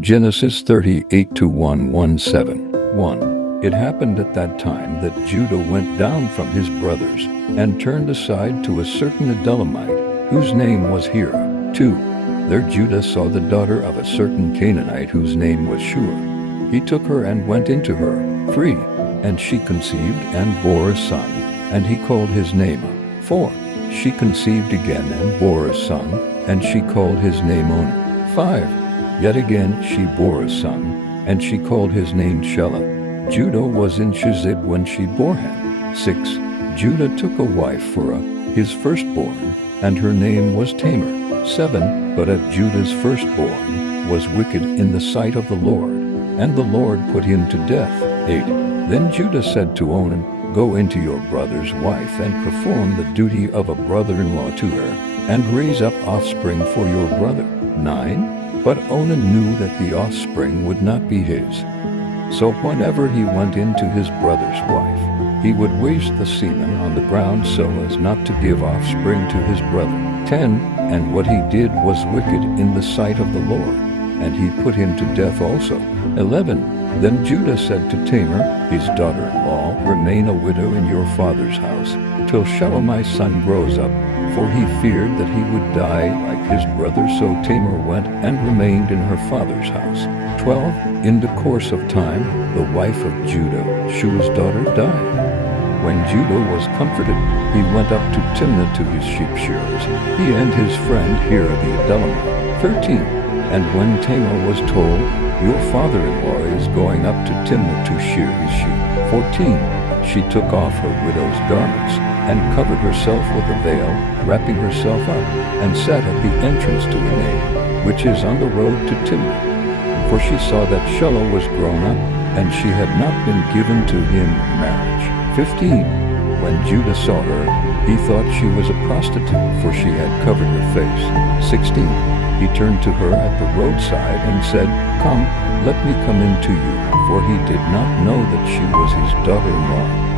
Genesis 38 to 1:17. 1. It happened at that time that Judah went down from his brothers and turned aside to a certain Adullamite, whose name was Hira. 2. There Judah saw the daughter of a certain Canaanite whose name was Shua. He took her and went into her. 3. And she conceived and bore a son, and he called his name. 4. She conceived again and bore a son, and she called his name Onan. 5. Yet again she bore a son, and she called his name Shelah. Judah was in Shezib when she bore him. 6. Judah took a wife for his firstborn, and her name was Tamar. 7. But Judah's firstborn was wicked in the sight of the Lord, and the Lord put him to death. 8. Then Judah said to Onan, Go into your brother's wife and perform the duty of a brother-in-law to her, and raise up offspring for your brother. 9. But Onan knew that the offspring would not be his. So whenever he went into his brother's wife, he would waste the semen on the ground so as not to give offspring to his brother. 10. And what he did was wicked in the sight of the Lord, and he put him to death also. 11. Then Judah said to Tamar, his daughter-in-law, Remain a widow in your father's house, till Shelah my son grows up, for he feared that he would die like his brother. So Tamar went and remained in her father's house. 12. In the course of time, the wife of Judah, Shua's daughter, died. When Judah was comforted, he went up to Timnah to his sheep shearers, he and his friend Hira the Adullamite. 13. And when Tamar was told, Your father-in-law is going up to Timnah to shear his sheep. 14. She took off her widow's garments, and covered herself with a veil, wrapping herself up, and sat at the entrance to Enaim, which is on the road to Timnah. For she saw that Shelah was grown up, and she had not been given to him in marriage. 15. When Judah saw her, he thought she was a prostitute, for she had covered her face. 16. He turned to her at the roadside and said, Come, let me come in to you, for he did not know that she was his daughter-in-law.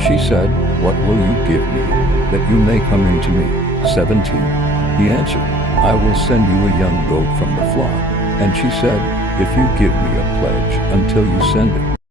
She said, What will you give me, that you may come in to me? 17. He answered, I will send you a young goat from the flock. And she said, If you give me a pledge until you send it.